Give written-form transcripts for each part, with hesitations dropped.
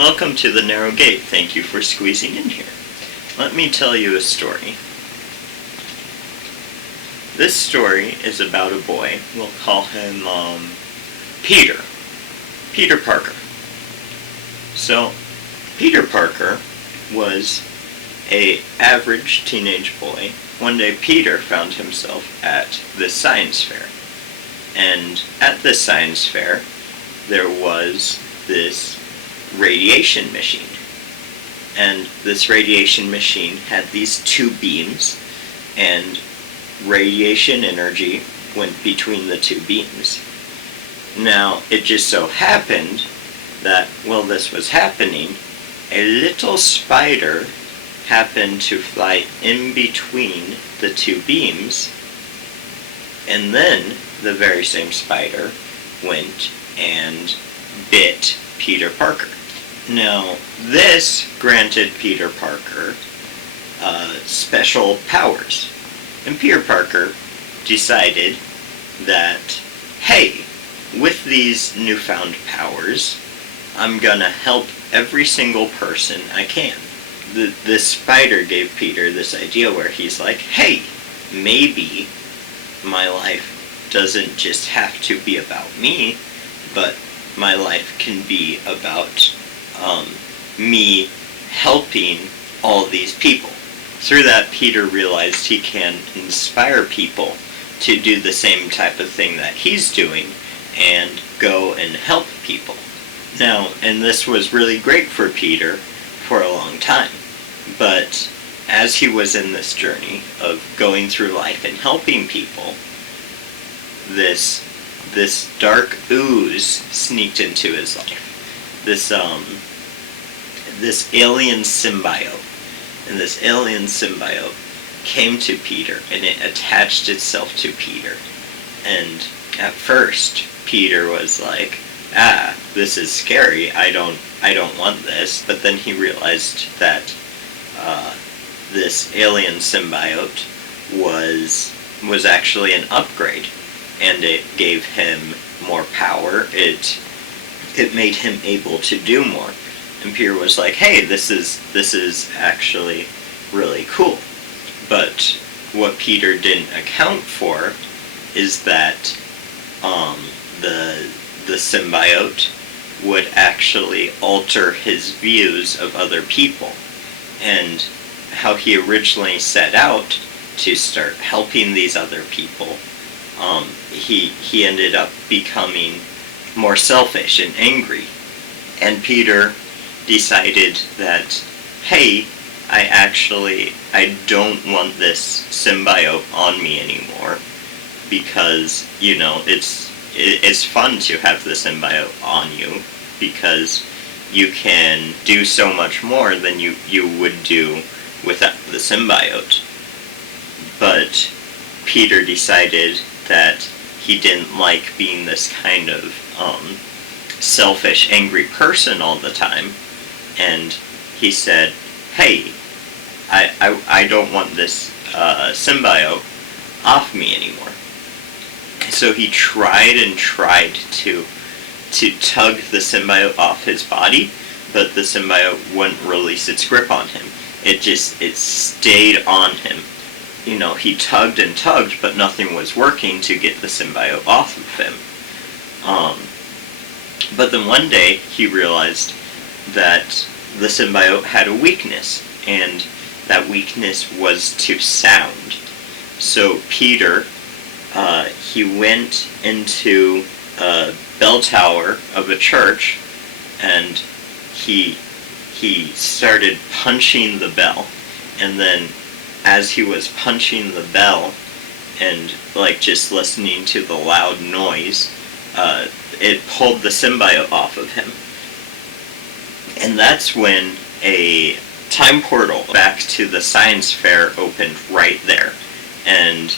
Welcome to the narrow gate. Thank you for squeezing in here. Let me tell you a story. This story is about a boy. We'll call him Peter. Peter Parker. So, Peter Parker was an average teenage boy. One day Peter found himself at this science fair. And at this science fair, there was this radiation machine. And this radiation machine had these two beams, and radiation energy went between the two beams. Now, it just so happened that while this was happening, a little spider happened to fly in between the two beams, and then the very same spider went and bit Peter Parker. Now, this granted Peter Parker special powers. And Peter Parker decided that, hey, with these newfound powers, I'm gonna help every single person I can. This spider gave Peter this idea where he's like, hey, maybe my life doesn't just have to be about me, but my life can be about me helping all these people. Through that, Peter realized he can inspire people to do the same type of thing that he's doing and go and help people. Now, and this was really great for Peter for a long time, but as he was in this journey of going through life and helping people, this dark ooze sneaked into his life. This alien symbiote. And this alien symbiote came to Peter, and it attached itself to Peter. And at first, Peter was like, this is scary, I don't want this. But then he realized that this alien symbiote was actually an upgrade, and it gave him more power. It made him able to do more. And Peter was like, hey, this is actually really cool. But what Peter didn't account for is that the symbiote would actually alter his views of other people. And how he originally set out to start helping these other people, he ended up becoming more selfish and angry. And Peter decided that, hey, I don't want this symbiote on me anymore, because, it's fun to have the symbiote on you, because you can do so much more than you would do without the symbiote. But Peter decided that he didn't like being this kind of selfish, angry person all the time, and he said, hey, I don't want this symbiote off me anymore. So he tried and tried to tug the symbiote off his body, but the symbiote wouldn't release its grip on him. It stayed on him. He tugged and tugged, but nothing was working to get the symbiote off of him. But then one day he realized that the symbiote had a weakness, and that weakness was to sound. So Peter, he went into a bell tower of a church, and he started punching the bell. And then as he was punching the bell and just listening to the loud noise, it pulled the symbiote off of him. And that's when a time portal back to the science fair opened right there. And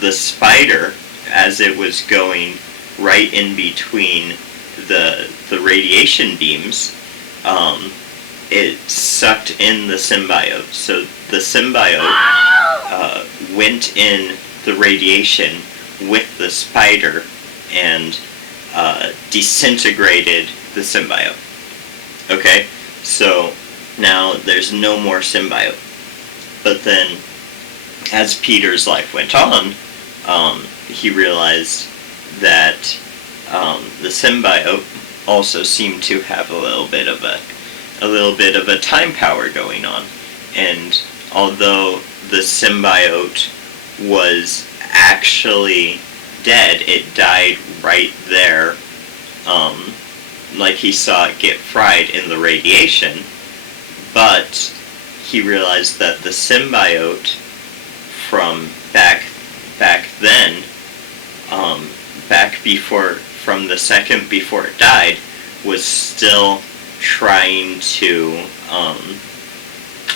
the spider, as it was going right in between the radiation beams, it sucked in the symbiote. So the symbiote went in the radiation with the spider and disintegrated the symbiote. Okay, so now there's no more symbiote. But then, as Peter's life went on, he realized that the symbiote also seemed to have a little bit of a time power going on, and although the symbiote was actually dead, it died right there. Like he saw it get fried in the radiation, but he realized that the symbiote from back then, back before, from the second before it died, was still trying to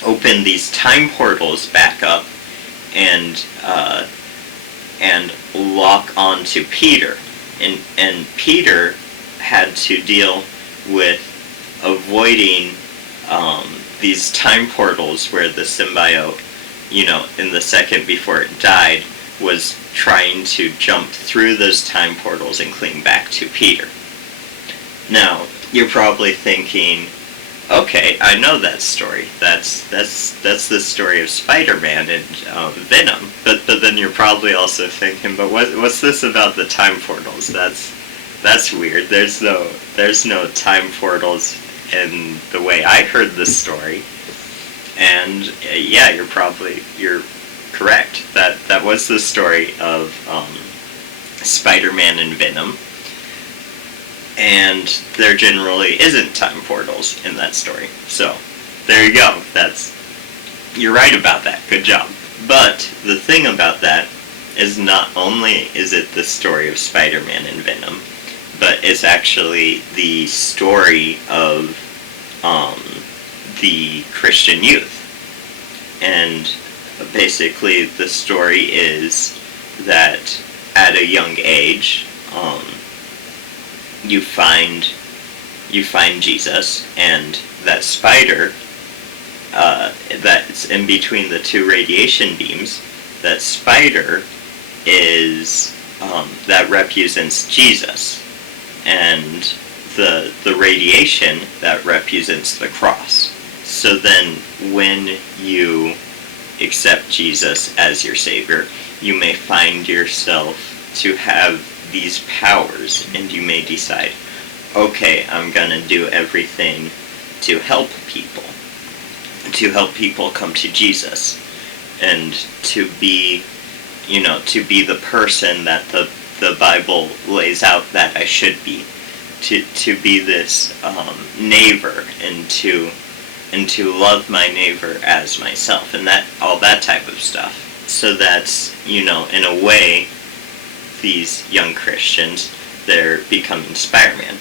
open these time portals back up and lock onto Peter, and Peter had to deal with avoiding these time portals where the symbiote, in the second before it died, was trying to jump through those time portals and cling back to Peter. Now, you're probably thinking, okay, I know that story. That's the story of Spider-Man and Venom. But then you're probably also thinking, but what's this about the time portals? That's weird. There's no time portals in the way I heard this story. And yeah, you're correct. That was the story of Spider-Man and Venom. And there generally isn't time portals in that story. So, there you go. You're right about that. Good job. But the thing about that is not only is it the story of Spider-Man and Venom, but it's actually the story of the Christian youth. And basically the story is that at a young age, you find Jesus, and that spider that's in between the two radiation beams, that spider is that represents Jesus, and the radiation that represents the cross. So then when you accept Jesus as your Savior, you may find yourself to have these powers, and you may decide, okay, I'm gonna do everything to help people come to Jesus, and to be the person that the Bible lays out that I should be, to be this neighbor, and to love my neighbor as myself, and all that type of stuff. So that's, in a way, these young Christians, they're becoming Spider-Man.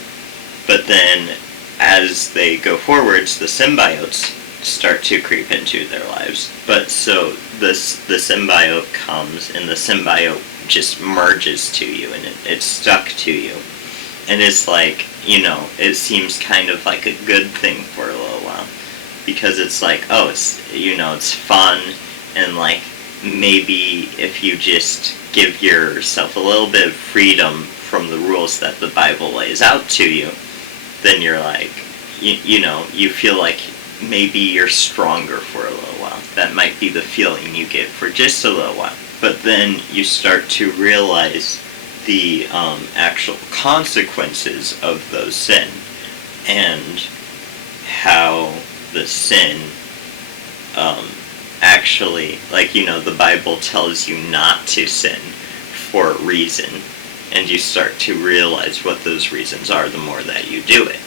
But then, as they go forwards, the symbiotes start to creep into their lives. But so the symbiote comes, and the symbiote just merges to you, and it's stuck to you. And it's like, it seems kind of like a good thing for a little while. Because it's like, oh, it's fun, and like, maybe if you just give yourself a little bit of freedom from the rules that the Bible lays out to you, then you're like, you feel like maybe you're stronger for a little while. That might be the feeling you get for just a little while. But then you start to realize the actual consequences of those sin, and how the sin actually, like, the Bible tells you not to sin for a reason, and you start to realize what those reasons are the more that you do it.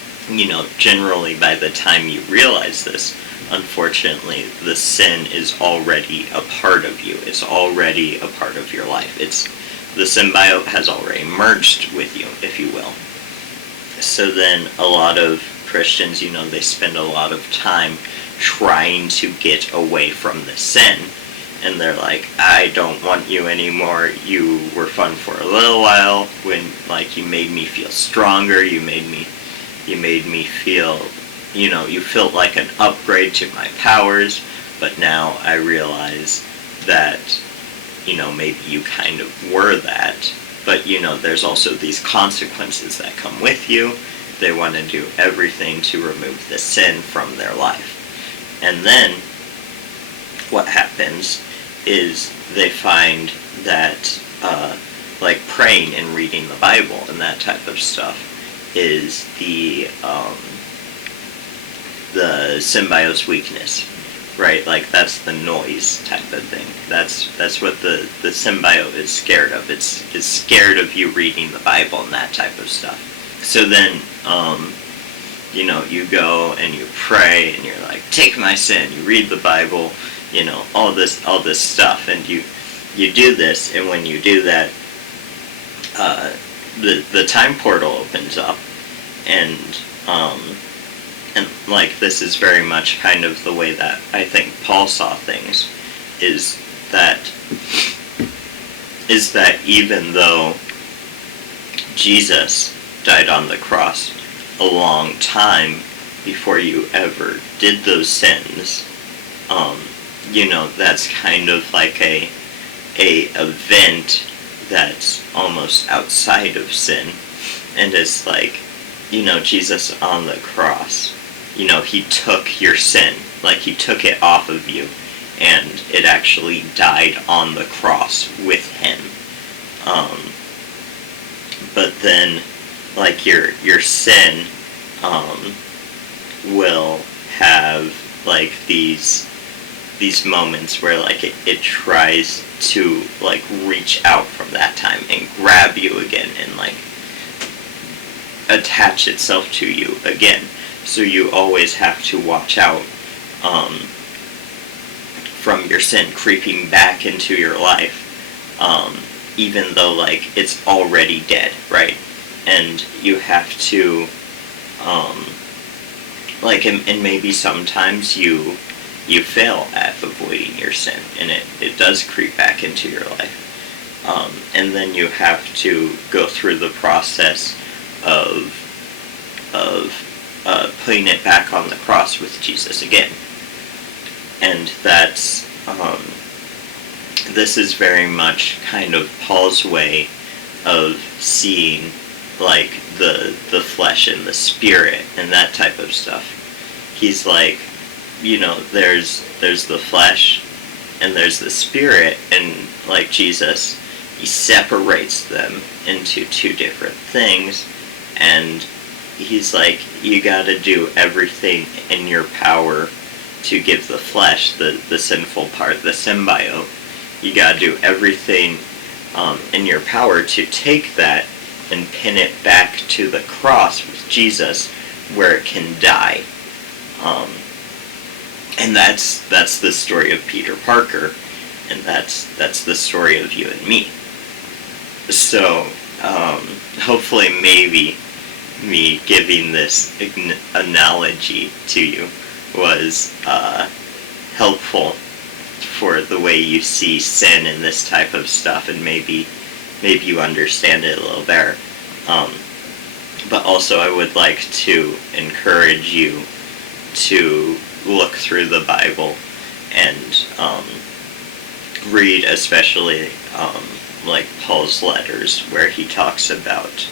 Generally by the time you realize this, unfortunately, the sin is already a part of you. It's already a part of your life. The symbiote has already merged with you, if you will. So then a lot of Christians, they spend a lot of time trying to get away from the sin, and they're like, I don't want you anymore. You were fun for a little while when, like, you made me feel stronger. You made me feel, you felt like an upgrade to my powers, but now I realize that, maybe you kind of were that, but, there's also these consequences that come with you, They want to do everything to remove the sin from their life. And then what happens is they find that like praying and reading the Bible and that type of stuff is the symbiote's weakness, right? Like that's the noise type of thing. That's what the symbiote is scared of. It's scared of you reading the Bible and that type of stuff. So then you go and you pray and you're like, take my sin. You read the Bible, all this stuff, and you do this, and when you do that, the time portal opens up, and like this is very much kind of the way that I think Paul saw things, is that even though Jesus died on the cross a long time before you ever did those sins, that's kind of like a event that's almost outside of sin. And it's like, Jesus on the cross, he took your sin, like he took it off of you, and it actually died on the cross with him. But then, like your sin will have like these moments where like it tries to like reach out from that time and grab you again and like attach itself to you again. So you always have to watch out from your sin creeping back into your life, even though like it's already dead, right? And you have to and maybe sometimes you fail at avoiding your sin, and it does creep back into your life. And then you have to go through the process of putting it back on the cross with Jesus again. And that's this is very much kind of Paul's way of seeing like the flesh and the spirit and that type of stuff. He's like, there's the flesh and there's the spirit, and like Jesus, he separates them into two different things, and he's like, you gotta do everything in your power to give the flesh, the sinful part, the symbiote, you gotta do everything in your power to take that and pin it back to the cross with Jesus, where it can die. And that's the story of Peter Parker, and that's the story of you and me. So hopefully maybe me giving this analogy to you was helpful for the way you see sin and this type of stuff, and maybe you understand it a little better. But also I would like to encourage you to look through the Bible and read especially like Paul's letters, where he talks about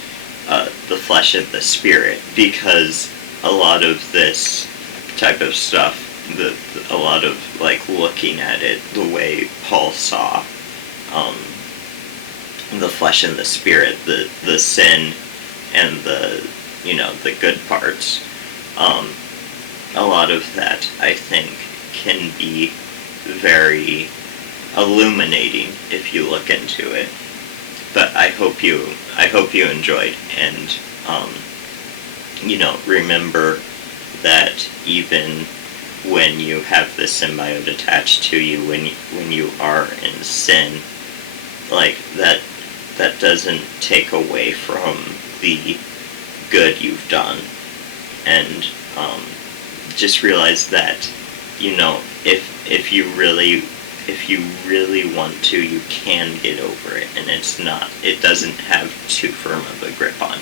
the flesh and the spirit, because a lot of this type of stuff, a lot of like looking at it the way Paul saw the flesh and the spirit, the sin and the good parts, a lot of that I think can be very illuminating if you look into it. But I hope you enjoyed, and remember that even when you have the symbiote attached to you, when you are in sin, like that doesn't take away from the good you've done. And just realize that if you really want to, you can get over it, and it doesn't have too firm of a grip on